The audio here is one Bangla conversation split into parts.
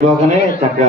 ওখানে চাকরা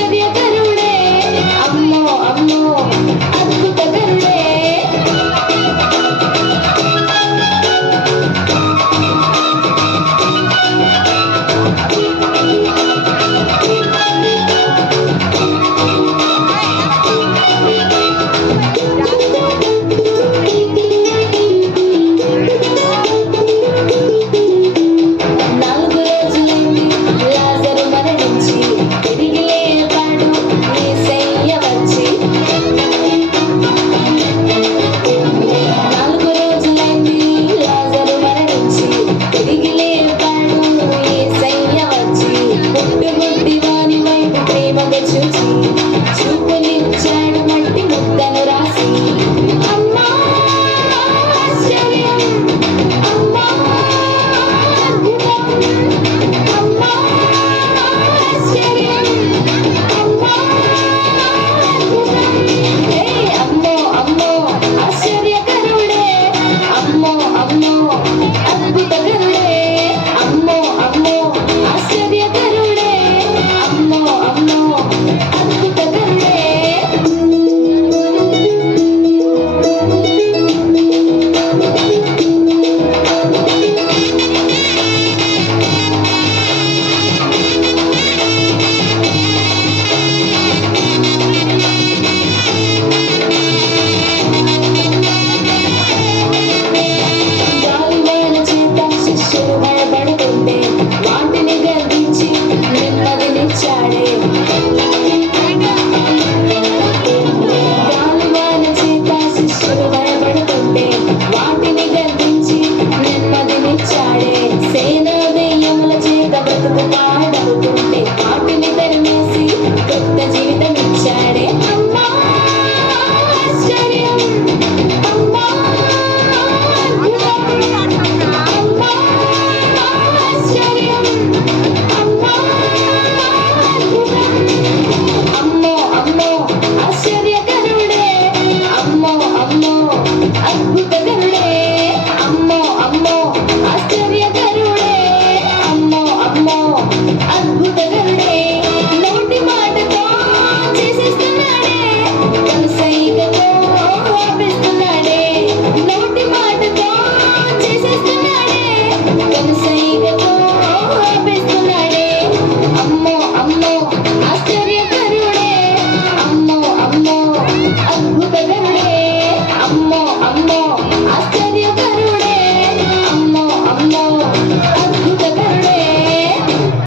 Baby.